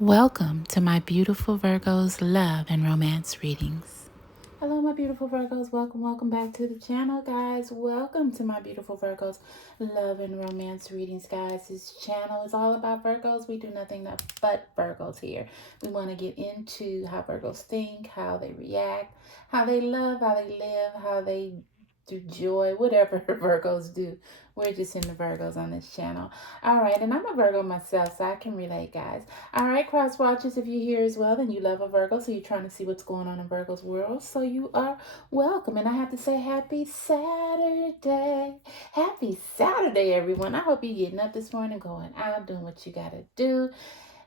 Welcome to my beautiful Virgos love and romance readings. Hello, my beautiful Virgos. Welcome back to the channel, guys. Welcome to my beautiful Virgos love and romance readings, guys. This channel is all about Virgos. We do nothing but Virgos here. We want to get into how Virgos think, how they react, how they love, how they live, how they do joy, whatever Virgos do. We're just in the Virgos on this channel. All right, and I'm a Virgo myself, so I can relate, guys. All right, cross watchers, if you're here as well, then you love a Virgo, so you're trying to see what's going on in Virgo's world. So you are welcome. And I have to say happy Saturday. Happy Saturday, everyone. I hope you're getting up this morning, going out, doing what you got to do,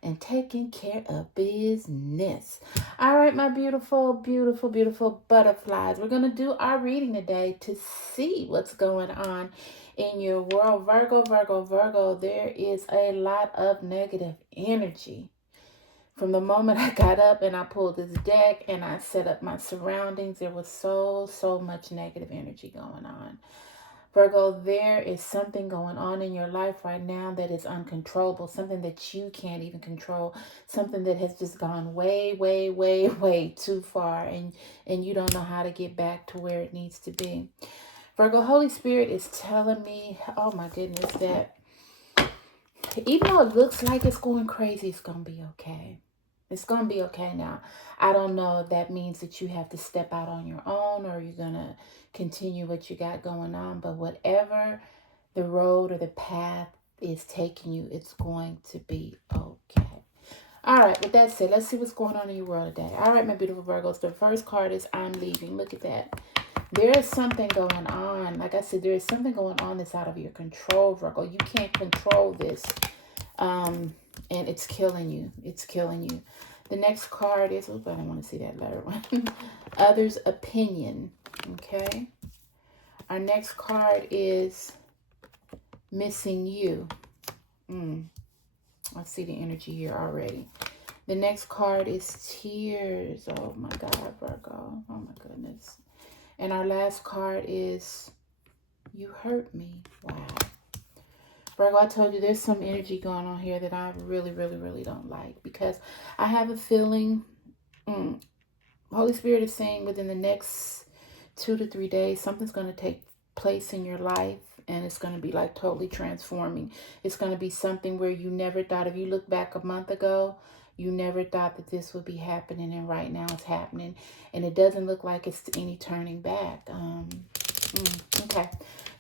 and taking care of business. All right, my beautiful, beautiful, beautiful butterflies. We're going to do our reading today to see what's going on in your world. Virgo, there is a lot of negative energy. From the moment I got up and I pulled this deck and I set up my surroundings, there was so much negative energy going on. Virgo, there is something going on in your life right now that is uncontrollable, something that you can't even control, something that has just gone way too far, and you don't know how to get back to where it needs to be. Virgo, Holy Spirit is telling me, oh my goodness, that even though it looks like it's going crazy, it's going to be okay. It's going to be okay now. I don't know if that means that you have to step out on your own or you're going to continue what you got going on. But whatever the road or the path is taking you, it's going to be okay. All right, with that said, let's see what's going on in your world today. All right, my beautiful Virgos, the first card is I'm leaving. Look at that. There is something going on. Like I said, there is something going on that's out of your control, Virgo. You can't control this. And it's killing you. It's killing you. The next card is, oops, I don't want to see that letter one. Others' opinion. Okay. Our next card is missing you. I see the energy here already. The next card is tears. Oh my God, Virgo. Oh my goodness. And our last card is you hurt me. Wow. Virgo, I told you there's some energy going on here that I really don't like, because I have a feeling Holy Spirit is saying within the next 2 to 3 days, something's going to take place in your life, and it's going to be like totally transforming. It's going to be something where you never thought, if you look back a month ago, you never thought that this would be happening, and right now it's happening, and it doesn't look like it's any turning back. Okay.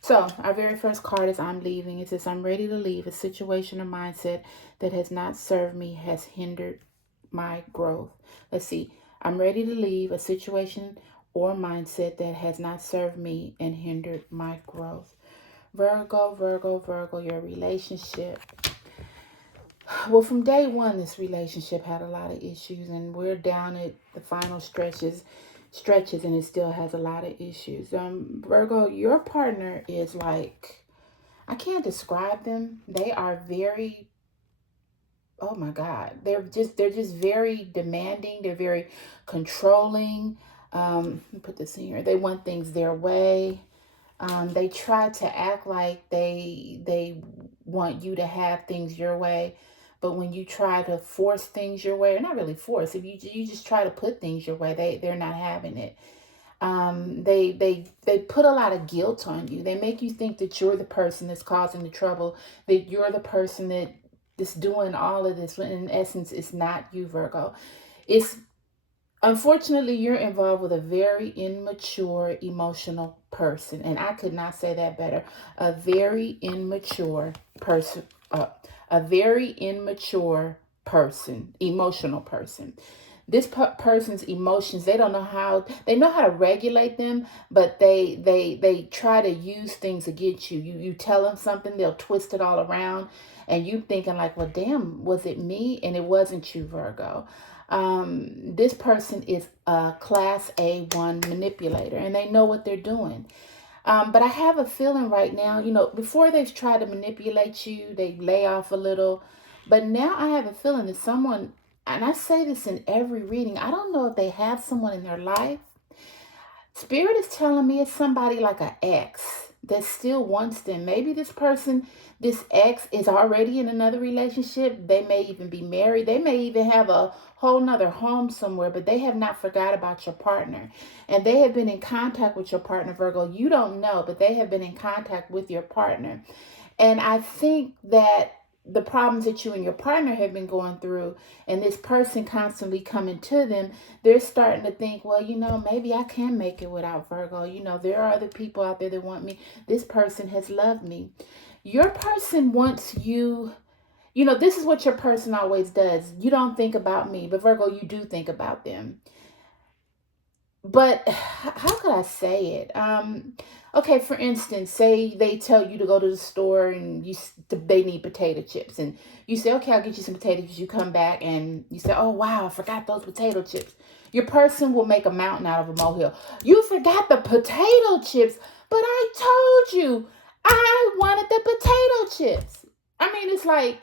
So our very first card is I'm leaving. It says, I'm ready to leave. A situation or mindset that has not served me has hindered my growth. Let's see. I'm ready to leave a situation or mindset that has not served me and hindered my growth. Virgo, your relationship. Well, from day one, this relationship had a lot of issues, and we're down at the final stretches, and it still has a lot of issues. Virgo, your partner is like, I can't describe them. They are very, oh my God, they're just very demanding. They're very controlling. Let me put this in here. They want things their way. They try to act like they want you to have things your way, but when you try to force things your way, or not really force, if you just try to put things your way, they're not having it. They put a lot of guilt on you. They make you think that you're the person that's causing the trouble, that you're the person that's doing all of this, when in essence it's not you, Virgo. It's Unfortunately, you're involved with a very immature, emotional person. And I could not say that better. A very immature person. A very immature person, emotional person. This person's emotions, they don't know how, they know how to regulate them, but they try to use things against you. You tell them something, they'll twist it all around. And you thinking like, well, damn, was it me? And it wasn't you, Virgo. This person is a class A1 manipulator, and they know what they're doing. But I have a feeling right now, before they've tried to manipulate you, they lay off a little. But now I have a feeling that someone, and I say this in every reading, I don't know if they have someone in their life. Spirit is telling me it's somebody like an ex. that still wants them. Maybe this person, this ex, is already in another relationship. They may even be married. They may even have a whole nother home somewhere, but they have not forgot about your partner. And they have been in contact with your partner, Virgo. You don't know, but they have been in contact with your partner. And I think that the problems that you and your partner have been going through, and this person constantly coming to them, they're starting to think, well, maybe I can make it without Virgo. There are other people out there that want me. This person has loved me. Your person wants you. This is what your person always does. You don't think about me, but Virgo, you do think about them. But how could I say it? Okay, for instance, say they tell you to go to the store and they need potato chips, and you say, okay, I'll get you some potato chips. You come back and you say, oh wow, I forgot those potato chips. Your person will make a mountain out of a molehill. You forgot the potato chips, but I told you I wanted the potato chips. I mean, it's like,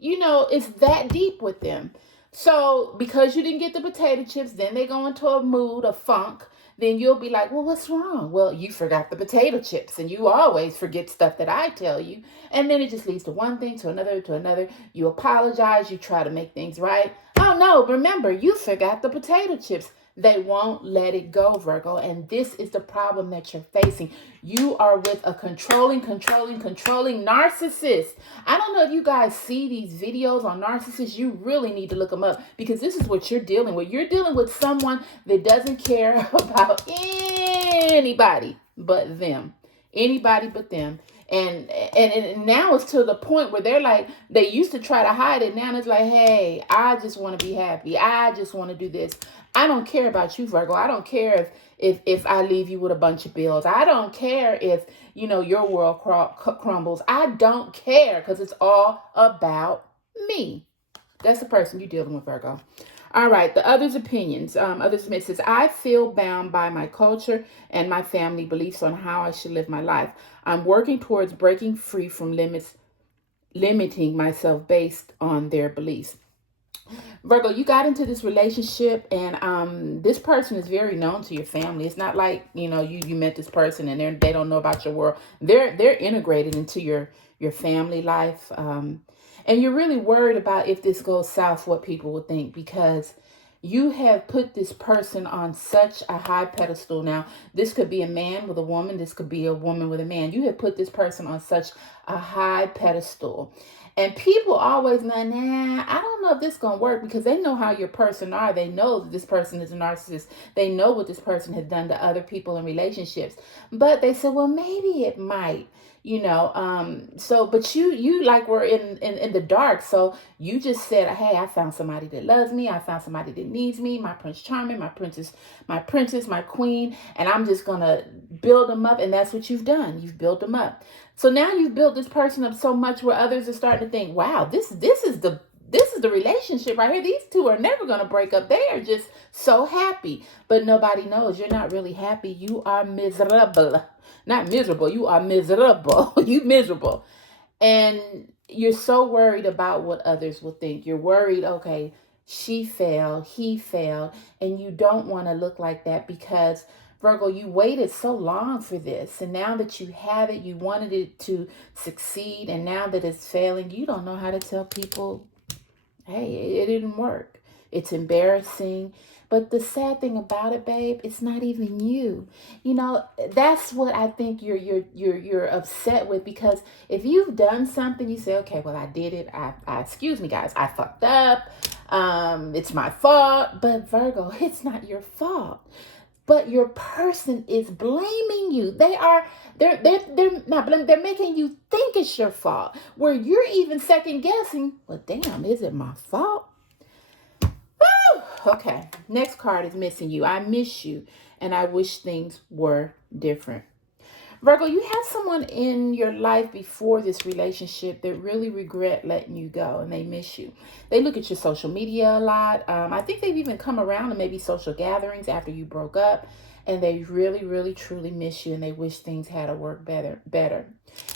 it's that deep with them. So because you didn't get the potato chips, then they go into a mood, a funk. Then you'll be like, well, what's wrong? Well, you forgot the potato chips, and you always forget stuff that I tell you. And then it just leads to one thing, to another, to another. You apologize. You try to make things right. Oh, no, remember, you forgot the potato chips. They won't let it go, Virgo. And this is the problem that you're facing. You are with a controlling narcissist. I don't know if you guys see these videos on narcissists. You really need to look them up, because this is what you're dealing with. You're dealing with someone that doesn't care about anybody but them. Anybody but them. And now it's to the point where they're like, they used to try to hide it. Now it's like, hey, I just want to be happy. I just want to do this. I don't care about you, Virgo. I don't care if I leave you with a bunch of bills. I don't care if, your world crumbles. I don't care, because it's all about me. That's the person you're dealing with, Virgo. All right, the other's opinions. Others says, I feel bound by my culture and my family beliefs on how I should live my life. I'm working towards breaking free from limiting myself based on their beliefs. Virgo, you got into this relationship, and this person is very known to your family. It's not like, you met this person and they don't know about your world. They're integrated into your family life. And you're really worried about, if this goes south, what people will think, because you have put this person on such a high pedestal. Now, this could be a man with a woman. This could be a woman with a man. You have put this person on such a high pedestal. And people always know, I don't know if this is going to work, because they know how your person are. They know that this person is a narcissist. They know what this person has done to other people in relationships. But they said, well, maybe it might. But you like were in the dark. So you just said, hey, I found somebody that loves me. I found somebody that needs me. My Prince Charming, my princess, my queen. And I'm just going to build them up. And that's what you've done. You've built them up. So now you've built this person up so much where others are starting to think, wow, this is the relationship right here. These two are never going to break up. They are just so happy. But nobody knows you're not really happy. You are miserable. Not miserable. You are miserable. You miserable. And you're so worried about what others will think. You're worried, okay, she failed, he failed. And you don't want to look like that, because Virgo, you waited so long for this. And now that you have it, you wanted it to succeed. And now that it's failing, you don't know how to tell people, hey, it didn't work. It's embarrassing. But the sad thing about it, babe, it's not even you. That's what I think you're upset with, because if you've done something, you say, okay, well, I did it. I excuse me, guys, I fucked up. It's my fault. But Virgo, it's not your fault. But your person is blaming you. They're not blaming. They're making you think it's your fault, where you're even second guessing. Well, damn, is it my fault? Woo! Okay, next card is missing you. I miss you, and I wish things were different. Virgo, you have someone in your life before this relationship that really regret letting you go, and they miss you. They look at your social media a lot. I think they've even come around to maybe social gatherings after you broke up, and they really, really, truly miss you, and they wish things had to work better.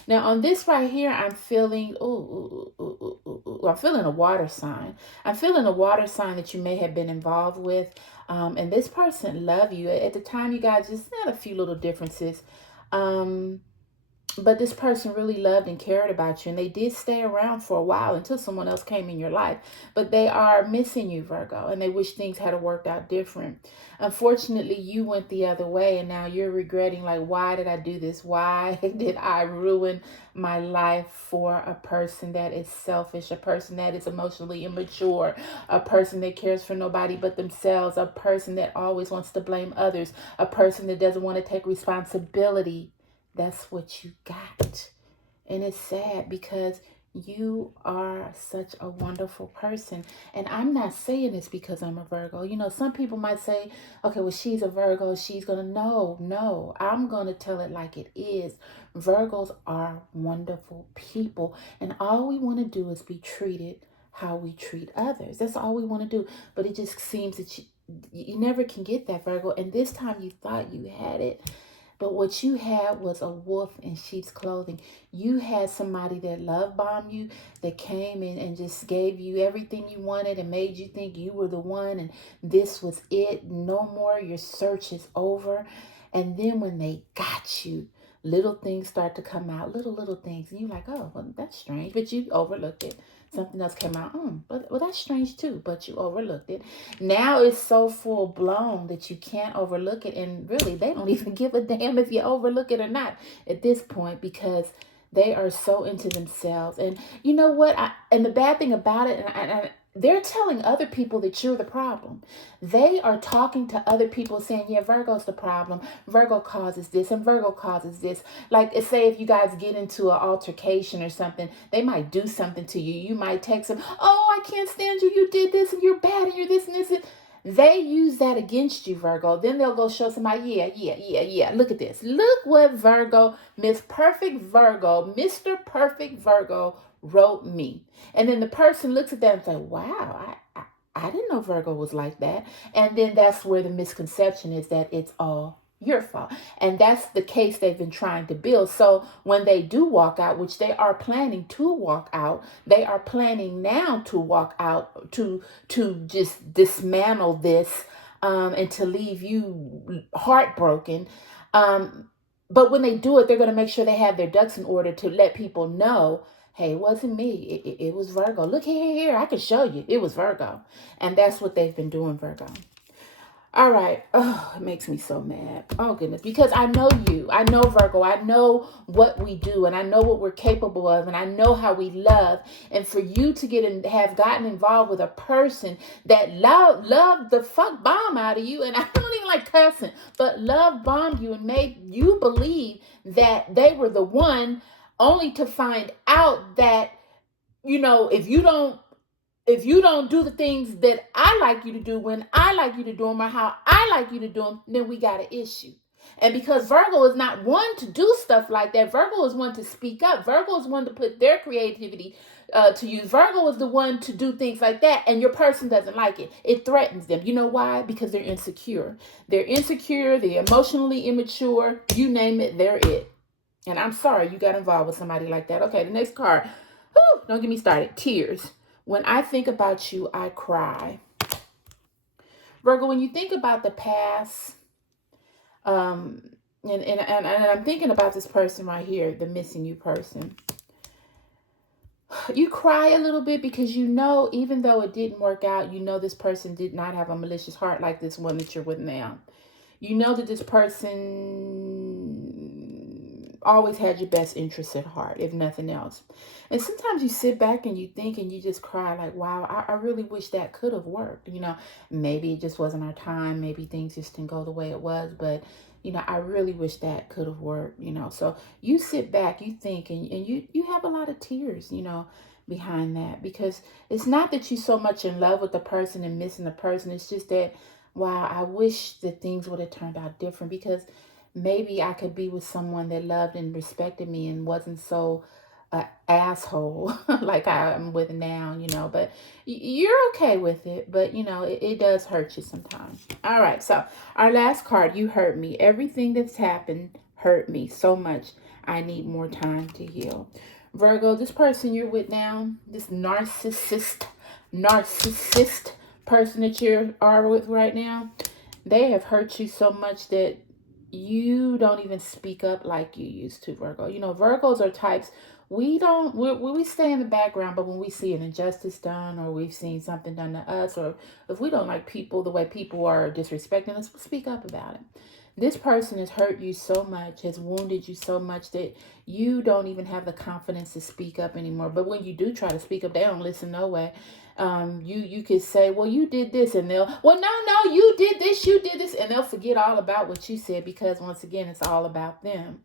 Now, on this right here, I'm feeling, I'm feeling a water sign. I'm feeling a water sign that you may have been involved with, and this person loved you. At the time, you guys just had a few little differences. But this person really loved and cared about you, and they did stay around for a while until someone else came in your life. But they are missing you, Virgo, and they wish things had worked out different. Unfortunately, you went the other way, and now you're regretting, like, why did I do this? Why did I ruin my life for a person that is selfish, a person that is emotionally immature, a person that cares for nobody but themselves, a person that always wants to blame others, a person that doesn't want to take responsibility? That's what you got. And it's sad because you are such a wonderful person. And I'm not saying this because I'm a Virgo. You know, some people might say, okay, well, she's a Virgo. She's going to, no, I'm going to tell it like it is. Virgos are wonderful people. And all we want to do is be treated how we treat others. That's all we want to do. But it just seems that you never can get that, Virgo. And this time you thought you had it. But what you had was a wolf in sheep's clothing. You had somebody that love bombed you, that came in and just gave you everything you wanted and made you think you were the one and this was it. No more. Your search is over. And then when they got you, little things start to come out, little things. And you're like, oh, well, that's strange. But you overlooked it. Something else came out. But that's strange too. But you overlooked it. Now it's so full blown that you can't overlook it. And really, they don't even give a damn if you overlook it or not at this point, because they are so into themselves. And you know what? And the bad thing about it, and they're telling other people that you're the problem. They are talking to other people saying, yeah, Virgo's the problem. Virgo causes this and Virgo causes this. Like, say if you guys get into an altercation or something, they might do something to you. You might text them, oh, I can't stand you. You did this and you're bad and you're this and this. They use that against you, Virgo. Then they'll go show somebody, yeah. Look at this. Look what Virgo, Miss Perfect Virgo, Mr. Perfect Virgo wrote me. And then the person looks at that and says, wow, I didn't know Virgo was like that. And then that's where the misconception is that it's all your fault. And that's the case they've been trying to build. So when they do walk out, which they are planning to walk out, they are planning now to walk out to just dismantle this and to leave you heartbroken. But when they do it, they're going to make sure they have their ducks in order to let people know, hey, it wasn't me. It was Virgo. Look here. I can show you. It was Virgo. And that's what they've been doing, Virgo. All right. Oh, it makes me so mad. Oh, goodness. Because I know you. I know Virgo. I know what we do. And I know what we're capable of. And I know how we love. And for you to get and have gotten involved with a person that loved the fuck bomb out of you. And I don't even like cussing. But love bombed you and made you believe that they were the one, only to find out that, you know, if you don't do the things that I like you to do when I like you to do them or how I like you to do them, then we got an issue. And because Virgo is not one to do stuff like that, Virgo is one to speak up. Virgo is one to put their creativity to use. Virgo is the one to do things like that, and your person doesn't like it. It threatens them. You know why? Because they're insecure. They're insecure. They're emotionally immature. You name it, they're it. And I'm sorry you got involved with somebody like that. Okay, the next card. Whew, don't get me started. Tears. When I think about you, I cry. Virgo, when you think about the past, and I'm thinking about this person right here, the missing you person. You cry a little bit because you know, even though it didn't work out, you know this person did not have a malicious heart like this one that you're with now. You know that this person always had your best interests at heart, if nothing else. And sometimes you sit back and you think and you just cry like, wow, I really wish that could have worked. You know, maybe it just wasn't our time. Maybe things just didn't go the way it was. But, you know, I really wish that could have worked, you know. So you sit back, you think, and you have a lot of tears, you know, behind that. Because it's not that you're so much in love with the person and missing the person. It's just that, wow, I wish that things would have turned out different, because maybe I could be with someone that loved and respected me and wasn't so asshole like I'm with now, you know. But you're okay with it, but you know, it does hurt you sometimes. All right, so our last card, you hurt me. Everything that's happened hurt me so much. I need more time to heal. Virgo, this person you're with now, this narcissist person that you are with right now, they have hurt you so much that you don't even speak up like you used to, Virgo. You know, Virgos are types. We stay in the background, but when we see an injustice done, or we've seen something done to us, or if we don't like people, the way people are disrespecting us, we'll speak up about it. This person has hurt you so much, has wounded you so much that you don't even have the confidence to speak up anymore. But when you do try to speak up, they don't listen no way. You could say, well, you did this, and they'll, well, no, you did this, and they'll forget all about what you said, because once again, it's all about them.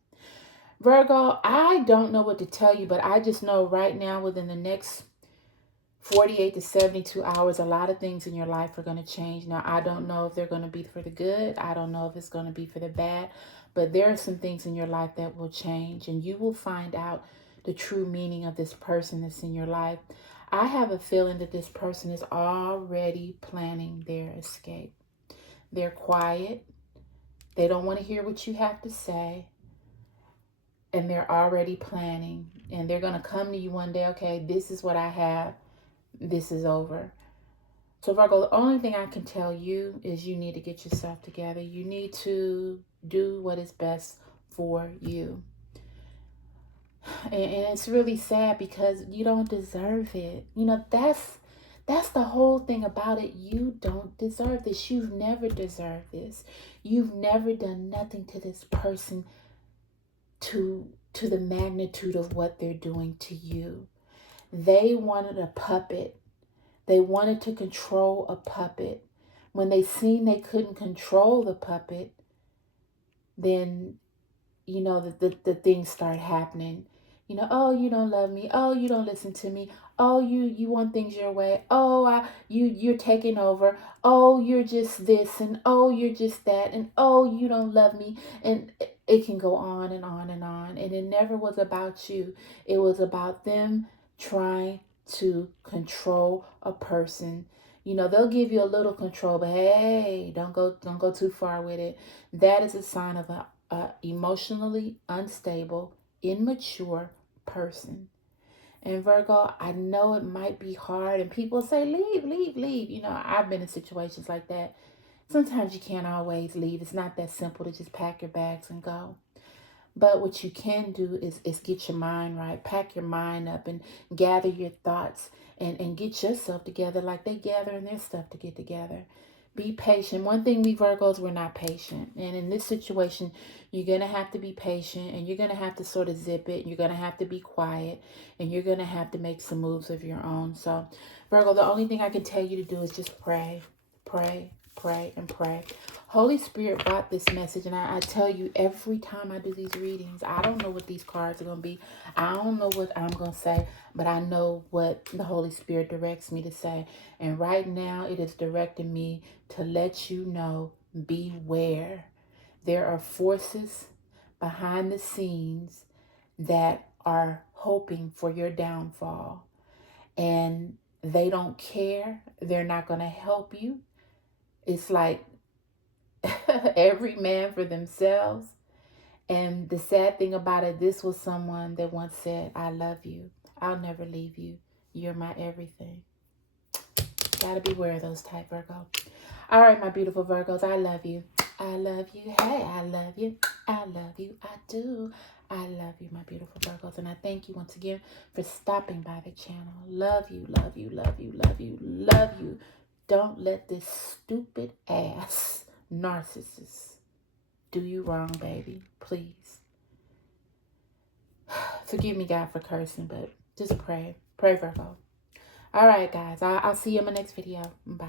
Virgo, I don't know what to tell you, but I just know right now, within the next 48 to 72 hours, a lot of things in your life are going to change. Now, I don't know if they're going to be for the good. I don't know if it's going to be for the bad, but there are some things in your life that will change, and you will find out the true meaning of this person that's in your life. I have a feeling that this person is already planning their escape. They're quiet. They don't want to hear what you have to say. And they're already planning. And they're going to come to you one day, okay, this is what I have. This is over. So Virgo, the only thing I can tell you is you need to get yourself together. You need to do what is best for you. And it's really sad, because you don't deserve it. You know, that's the whole thing about it. You don't deserve this. You've never deserved this. You've never done nothing to this person to the magnitude of what they're doing to you. They wanted a puppet. They wanted to control a puppet. When they seen they couldn't control the puppet, then, you know, the things start happening. You know, oh, you don't love me. Oh, you don't listen to me. Oh, you want things your way. Oh, you're taking over. Oh, you're just this, and oh, you're just that, and oh, you don't love me. And it can go on and on and on. And it never was about you. It was about them trying to control a person. You know, they'll give you a little control, but hey, don't go too far with it. That is a sign of a emotionally unstable, immature person. And Virgo, I know it might be hard, and people say, leave. You know, I've been in situations like that. Sometimes you can't always leave. It's not that simple to just pack your bags and go. But what you can do is get your mind right. Pack your mind up and gather your thoughts, and get yourself together like they gathering their stuff to get together. Be patient. One thing we Virgos, we're not patient. And in this situation, you're going to have to be patient, and you're going to have to sort of zip it. You're going to have to be quiet, and you're going to have to make some moves of your own. So, Virgo, the only thing I can tell you to do is just pray, pray, pray, and pray. Holy Spirit brought this message, and I tell you, every time I do these readings, I don't know what these cards are going to be. I don't know what I'm going to say, but I know what the Holy Spirit directs me to say. And right now, it is directing me to let you know, beware. There are forces behind the scenes that are hoping for your downfall, and they don't care. They're not going to help you. It's like every man for themselves. And the sad thing about it, this was someone that once said, I love you. I'll never leave you. You're my everything. Gotta beware of those type, Virgo. All right, my beautiful Virgos, I love you. I love you. Hey, I love you. I love you. I do. I love you, my beautiful Virgos. And I thank you once again for stopping by the channel. Love you, love you, love you, love you, love you. Don't let this stupid ass narcissist do you wrong, baby. Please. Forgive me, God, for cursing, but just pray. Pray, Virgo. All right, guys. I'll see you in my next video. Bye.